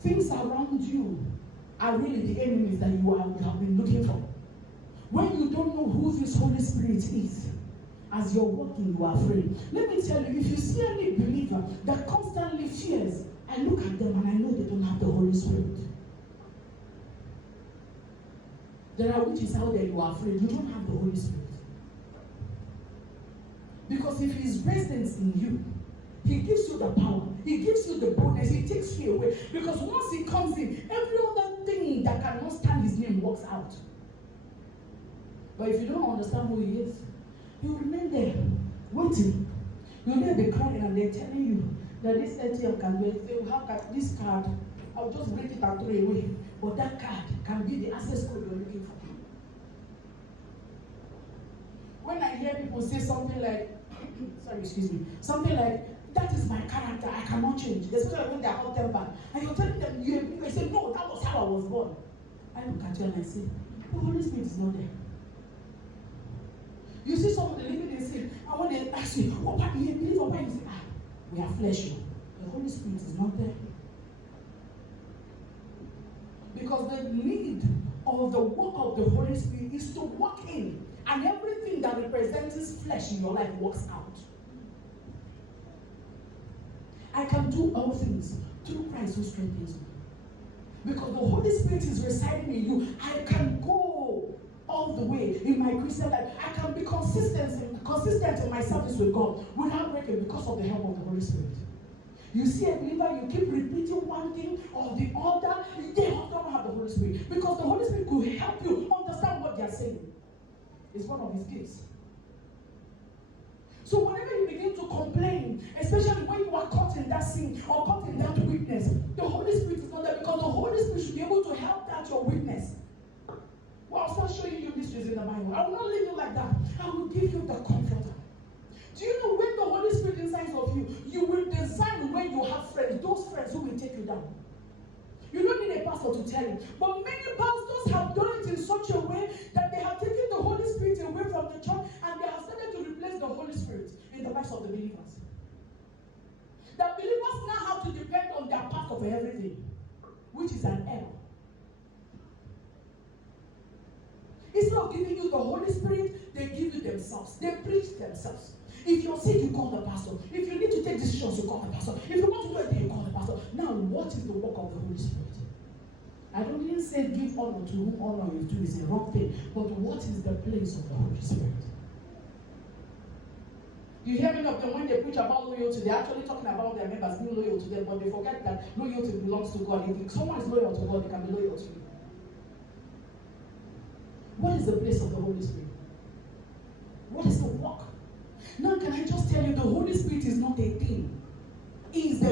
Things around you are really the enemies that you have been looking for. When you don't know who this Holy Spirit is, as you're walking, you are afraid. Let me tell you, if you see any believer that constantly fears, I look at them and I know they don't have the Holy Spirit. There are witches out there you are afraid. You don't have the Holy Spirit. Because if His presence in you, He gives you the power, He gives you the boldness, He takes fear away. Because once He comes in, every other thing that cannot stand His name walks out. But if you don't understand who He is, He will remain there, waiting. You'll never be crying and they're telling you that this ATM can be, they will have this card, I'll just break it and throw it away. But that card can be the access code you're looking for. When I hear people say something like, something like, that is my character, I cannot change. Especially when they're hot tempered. And you're telling them, you say, no, that was how I was born. I look at you and I say, the Holy Spirit is not there. You see somebody living in sin, and when they ask you, what part do you believe or why you say, we are flesh. The Holy Spirit is not there. Because the need of the work of the Holy Spirit is to walk in, and everything that represents flesh in your life works out. I can do all things through Christ who strengthens me. Because the Holy Spirit is residing in you, I can go all the way in my Christian life. I can be consistent in my service with God without breaking because of the help of the Holy Spirit. You see a believer, you keep repeating one thing or the other, they don't have the Holy Spirit. Because the Holy Spirit could help you understand what they are saying. It's one of His gifts. So whenever you begin to complain, especially when you are caught in that sin or caught in that weakness, the Holy Spirit is not there, because the Holy Spirit should be able to help that your weakness. Well, I'll start showing you mysteries in the Bible. I will not leave you like that. I will give you the comforter. Do you know when the Holy Spirit inside of you, you will design when you have friends, those friends who will take you down. You don't need a pastor to tell you. But many pastors have done it in such a way that they have taken the Holy Spirit away from the church and they have started to replace the Holy Spirit in the lives of the believers. The believers now have to depend on their pastor for everything, which is an error. Instead of giving you the Holy Spirit, they give you themselves. They preach themselves. If you're sick, you call the pastor. If you need to take decisions, you call the pastor. If you want to do anything, you call the pastor. Now, what is the work of the Holy Spirit? I don't even say give honor to whom honor is due. It's a wrong thing. But what is the place of the Holy Spirit? You hear many of them when they preach about loyalty, they're actually talking about their members being loyal to them, but they forget that loyalty belongs to God. If someone is loyal to God, they can be loyal to you. What is the place of the Holy Spirit? What is the work? Now, can I just tell you, the Holy Spirit is not a thing. Is